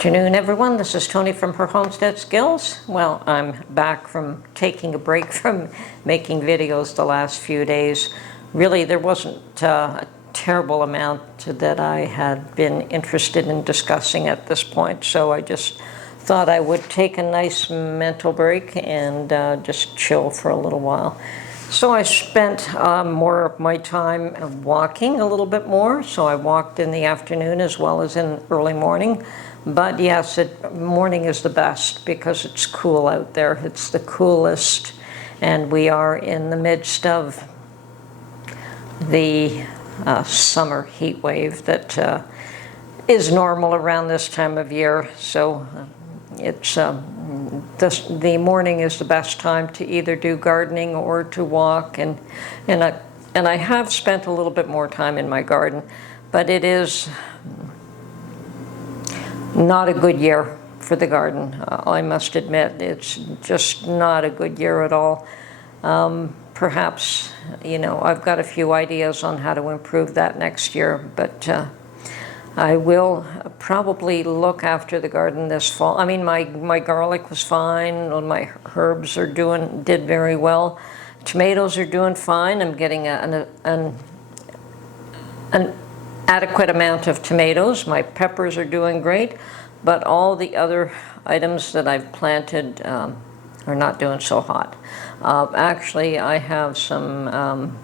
Afternoon, everyone. This is Tony from Her Homestead Skills. Well, I'm back from taking a break from making videos the last few days. Really, there wasn't a terrible amount that I had been interested in discussing at this point, so I just thought I would take a nice mental break and just chill for a little while. So I spent more of my time walking a little bit more, so I walked in the afternoon as well as in early morning. But yes, morning is the best because it's cool out there. It's the coolest, and we are in the midst of the summer heat wave that is normal around this time of year. So it's the morning is the best time to either do gardening or to walk, and I have spent a little bit more time in my garden, but it is not a good year for the garden. I must admit, it's just not a good year at all. Perhaps, I've got a few ideas on how to improve that next year, but I will probably look after the garden this fall. I mean, my garlic was fine, my herbs did very well. Tomatoes are doing fine. I'm getting an adequate amount of tomatoes. My peppers are doing great, but all the other items that I've planted are not doing so hot. Actually, I have some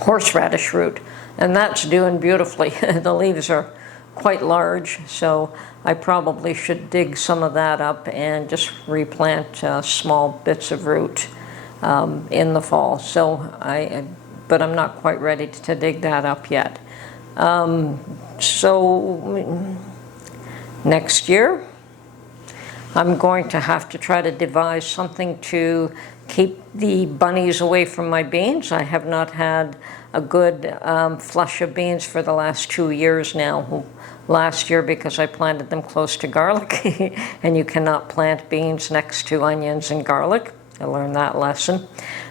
horseradish root, and that's doing beautifully. The leaves are quite large, so I probably should dig some of that up and just replant small bits of root in the fall. But I'm not quite ready to dig that up yet. So next year, I'm going to have to try to devise something to keep the bunnies away from my beans. I have not had a good flush of beans for the last 2 years now. Last year, because I planted them close to garlic, and you cannot plant beans next to onions and garlic. I learned that lesson.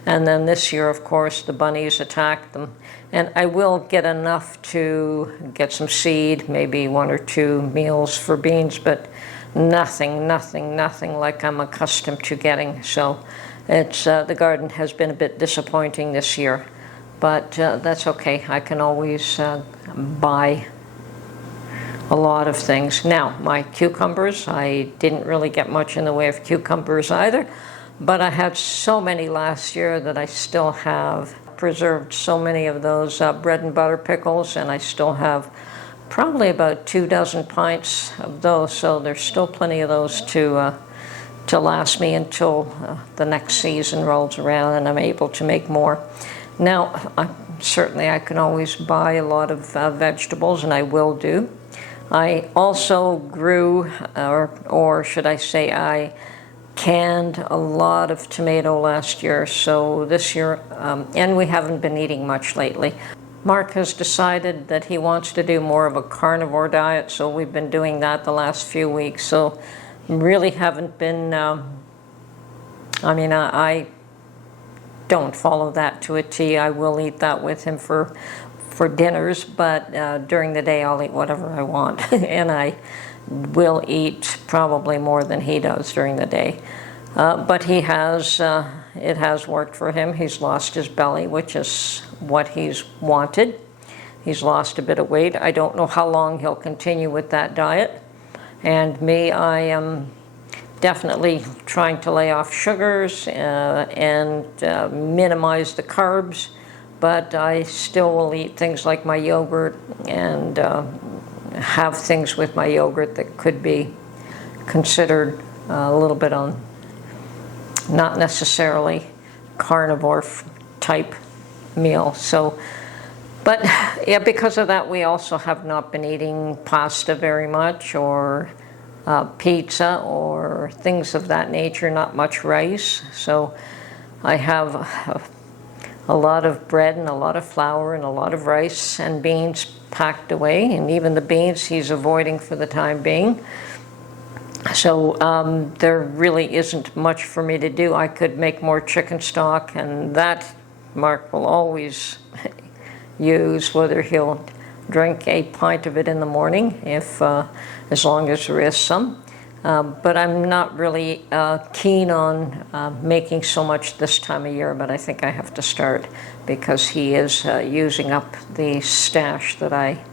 And then this year, of course, the bunnies attacked them. And I will get enough to get some seed, maybe 1 or 2 meals for beans, but nothing like I'm accustomed to getting. So it's the garden has been a bit disappointing this year, but that's okay. I can always buy a lot of things. Now, my cucumbers, I didn't really get much in the way of cucumbers either, but I had so many last year that I still have preserved so many of those bread and butter pickles, and I still have probably about 2 dozen pints of those, so there's still plenty of those to last me until the next season rolls around and I'm able to make more. Now, certainly I can always buy a lot of vegetables, and I will do. I also grew, or should I say I canned a lot of tomato last year, so this year, and we haven't been eating much lately. Mark has decided that he wants to do more of a carnivore diet, so we've been doing that the last few weeks. So really haven't been, I don't follow that to a T. I will eat that with him for dinners, but during the day I'll eat whatever I want. And I will eat probably more than he does during the day. But it has worked for him. He's lost his belly, which is what he's wanted. He's lost a bit of weight. I don't know how long he'll continue with that diet. And me, I am definitely trying to lay off sugars and minimize the carbs, but I still will eat things like my yogurt and have things with my yogurt that could be considered a little bit on not necessarily carnivore type meal. So, but yeah, because of that, we also have not been eating pasta very much, or pizza, or things of that nature, not much rice. So I have a lot of bread and a lot of flour and a lot of rice and beans packed away, and even the beans he's avoiding for the time being. So there really isn't much for me to do. I could make more chicken stock, and that Mark will always use, whether he'll drink a pint of it in the morning, if as long as there is some. But I'm not really keen on making so much this time of year, but I think I have to start because he is using up the stash that I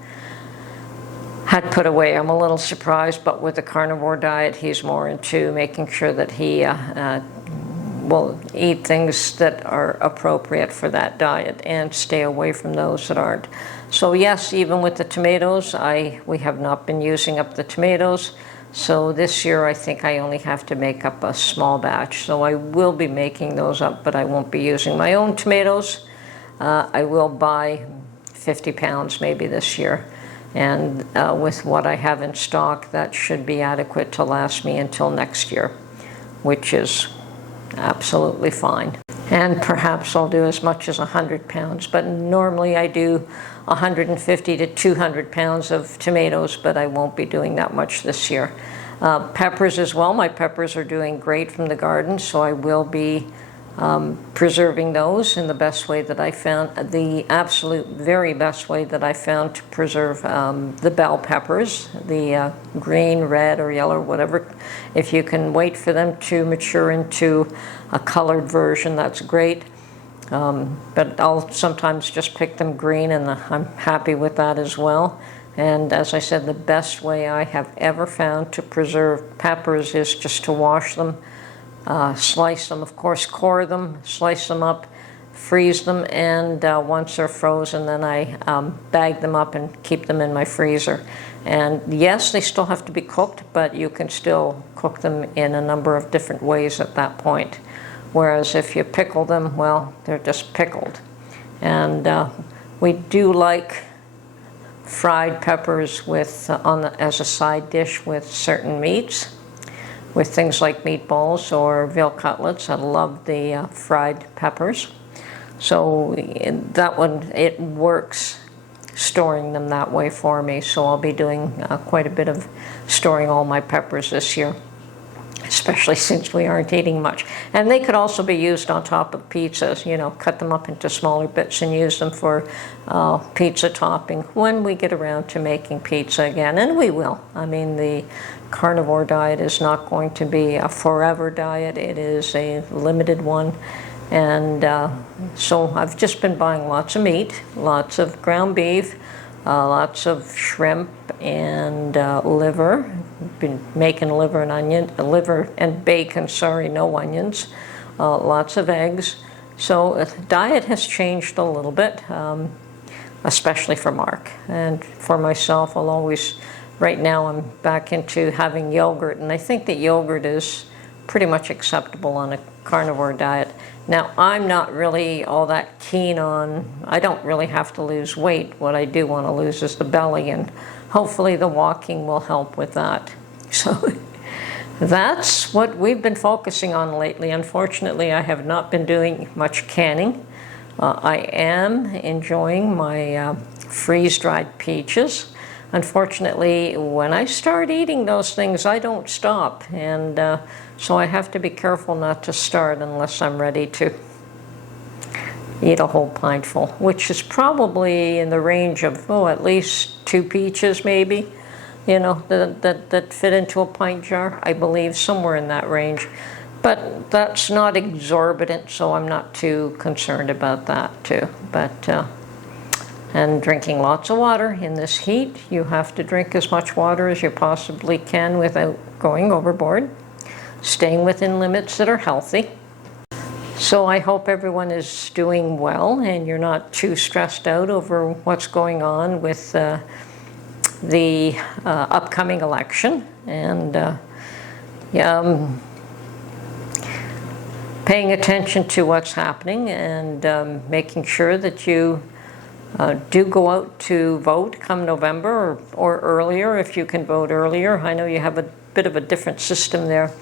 had put away. I'm a little surprised, but with the carnivore diet, he's more into making sure that he will eat things that are appropriate for that diet and stay away from those that aren't. So yes, even with the tomatoes, we have not been using up the tomatoes. So this year I think I only have to make up a small batch. So I will be making those up, but I won't be using my own tomatoes. I will buy 50 pounds maybe this year. And with what I have in stock, that should be adequate to last me until next year, which is absolutely fine. And perhaps I'll do as much as 100 pounds, but normally I do 150 to 200 pounds of tomatoes, but I won't be doing that much this year. Peppers as well. My peppers are doing great from the garden, so I will be preserving those in the best way that I found, the absolute very best way that I found to preserve the bell peppers, the green, red, or yellow, whatever. If you can wait for them to mature into a colored version, that's great. But I'll sometimes just pick them green, and I'm happy with that as well. And as I said, the best way I have ever found to preserve peppers is just to wash them, slice them, of course, core them, slice them up, freeze them, and once they're frozen, then I bag them up and keep them in my freezer. And yes, they still have to be cooked, but you can still cook them in a number of different ways at that point. Whereas if you pickle them, well, they're just pickled. And we do like fried peppers with as a side dish with certain meats, with things like meatballs or veal cutlets. I love the fried peppers. So that one, it works storing them that way for me. So I'll be doing quite a bit of storing all my peppers this year, especially since we aren't eating much. And they could also be used on top of pizzas, you know, cut them up into smaller bits and use them for pizza topping when we get around to making pizza again, and we will. I mean, the carnivore diet is not going to be a forever diet. It is a limited one. And so I've just been buying lots of meat, lots of ground beef, lots of shrimp and liver. Been making liver and bacon, sorry, no onions. Lots of eggs. So the diet has changed a little bit, especially for Mark. And for myself, I'll always, right now I'm back into having yogurt, and I think that yogurt is pretty much acceptable on a carnivore diet. Now, I'm not really all that keen on, I don't really have to lose weight. What I do want to lose is the belly, and hopefully the walking will help with that. So that's what we've been focusing on lately. Unfortunately, I have not been doing much canning. I am enjoying my freeze-dried peaches. Unfortunately, when I start eating those things, I don't stop. And so I have to be careful not to start unless I'm ready to eat a whole pintful, which is probably in the range of, at least 2 peaches maybe, you know, that fit into a pint jar, I believe, somewhere in that range. But that's not exorbitant, so I'm not too concerned about that too. But and drinking lots of water in this heat. You have to drink as much water as you possibly can without going overboard, staying within limits that are healthy. So I hope everyone is doing well and you're not too stressed out over what's going on with the upcoming election, and paying attention to what's happening, and making sure that you do go out to vote come November, or earlier if you can vote earlier. I know you have a bit of a different system there.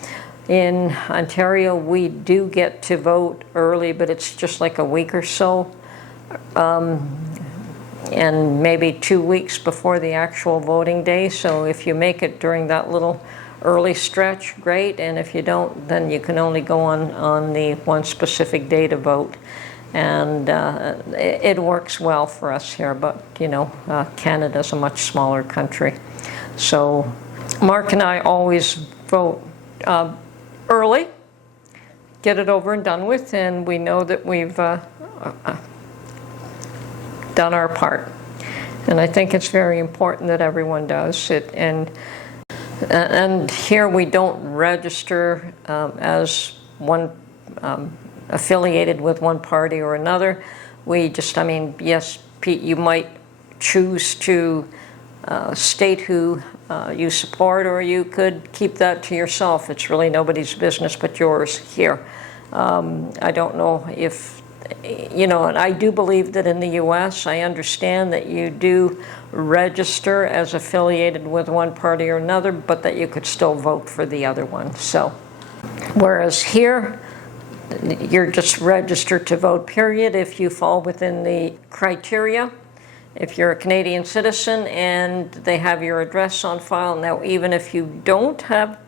In Ontario, we do get to vote early, but it's just like a week or so, and maybe 2 weeks before the actual voting day. So if you make it during that little early stretch, great, and if you don't, then you can only go on the one specific day to vote. And it works well for us here, but you know, Canada's a much smaller country. So Mark and I always vote early, get it over and done with, and we know that we've done our part. And I think it's very important that everyone does it. And here we don't register as one affiliated with one party or another. We just, I mean, yes, Pete, you might choose to state who you support, or you could keep that to yourself. It's really nobody's business but yours here. I don't know if, you know, and I do believe that in the US, I understand that you do register as affiliated with one party or another, but that you could still vote for the other one. So, whereas here, you're just registered to vote, period, if you fall within the criteria. If you're a Canadian citizen and they have your address on file. Now, even if you don't have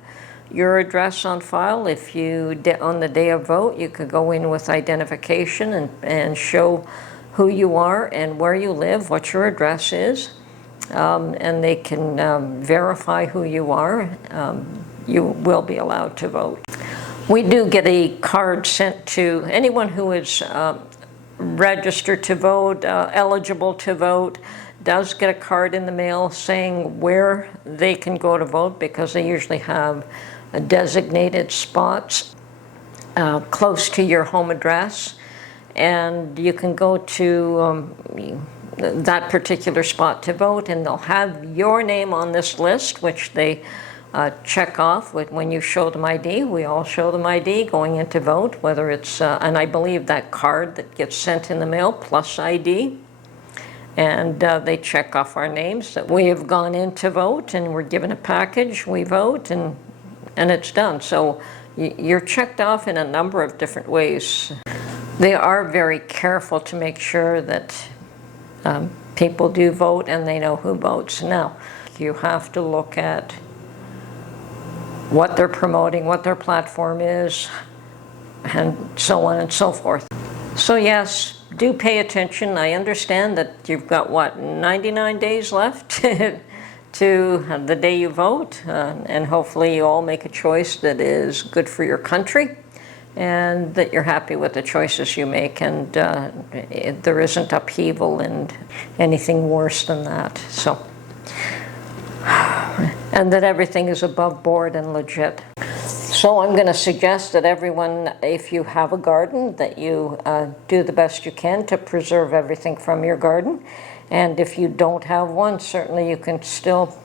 your address on file, if you, on the day of vote, you could go in with identification and show who you are and where you live, what your address is, and they can verify who you are. You will be allowed to vote. We do get a card sent to anyone who is registered to vote, eligible to vote, does get a card in the mail saying where they can go to vote, because they usually have designated spots close to your home address, and you can go to that particular spot to vote, and they'll have your name on this list, which they check off when you show them ID. We all show them ID going in to vote, whether it's, and I believe that card that gets sent in the mail plus ID, and they check off our names that we have gone in to vote, and we're given a package, we vote, and it's done. So you're checked off in a number of different ways. They are very careful to make sure that people do vote and they know who votes. Now, you have to look at what they're promoting, what their platform is, and so on and so forth. So yes, do pay attention. I understand that you've got, what, 99 days left to the day you vote, and hopefully you all make a choice that is good for your country, and that you're happy with the choices you make, and there isn't upheaval and anything worse than that. So. And that everything is above board and legit. So I'm going to suggest that everyone, if you have a garden, that you do the best you can to preserve everything from your garden. And if you don't have one, certainly you can still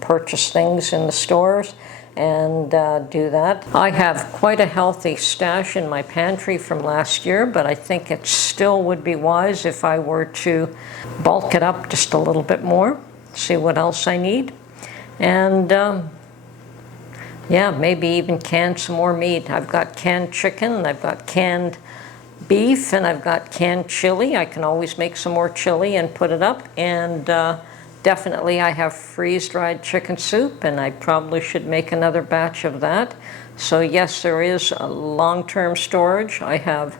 purchase things in the stores and do that. I have quite a healthy stash in my pantry from last year, but I think it still would be wise if I were to bulk it up just a little bit more, see what else I need. And yeah, maybe even can some more meat. I've got canned chicken, and I've got canned beef, and I've got canned chili. I can always make some more chili and put it up. And definitely I have freeze-dried chicken soup, and I probably should make another batch of that. So yes, there is a long-term storage. I have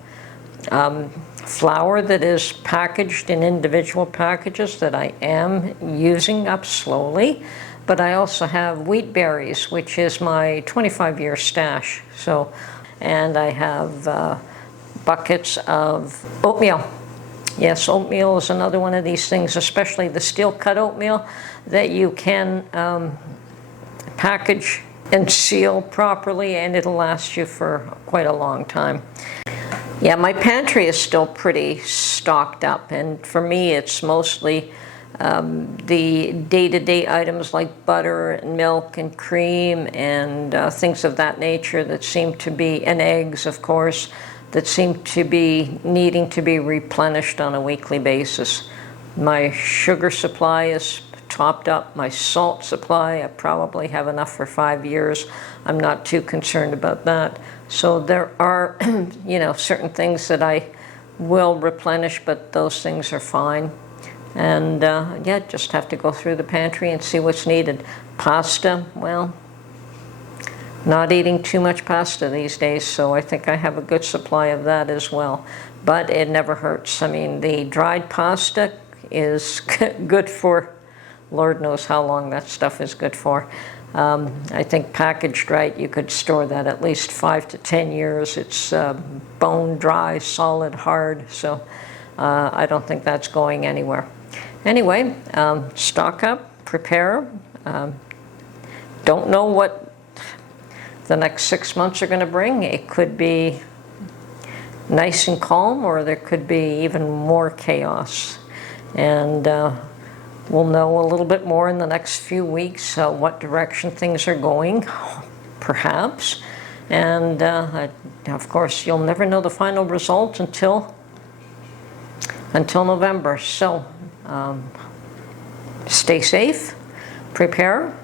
flour that is packaged in individual packages that I am using up slowly. But I also have wheat berries, which is my 25-year stash. So, and I have buckets of oatmeal. Yes, oatmeal is another one of these things, especially the steel-cut oatmeal, that you can package and seal properly, and it'll last you for quite a long time. Yeah, my pantry is still pretty stocked up, and for me it's mostly the day-to-day items like butter and milk and cream and things of that nature that seem to be, and eggs, of course, that seem to be needing to be replenished on a weekly basis. My sugar supply is topped up. My salt supply, I probably have enough for 5 years. I'm not too concerned about that. So there are, you know, certain things that I will replenish, but those things are fine. And yeah, just have to go through the pantry and see what's needed. Pasta, well, not eating too much pasta these days, so I think I have a good supply of that as well. but it never hurts. I mean, the dried pasta is good for, Lord knows how long that stuff is good for. I think packaged right, you could store that at least 5 to 10 years. It's bone dry, solid, hard, so I don't think that's going anywhere. Anyway, stock up, prepare. Don't know what the next 6 months are going to bring. It could be nice and calm, or there could be even more chaos. And we'll know a little bit more in the next few weeks what direction things are going, perhaps. And of course, you'll never know the final result until November. So stay safe, prepare,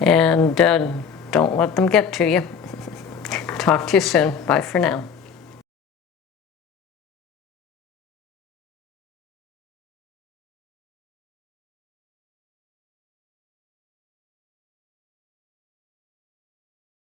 and don't let them get to you. Talk to you soon. Bye for now.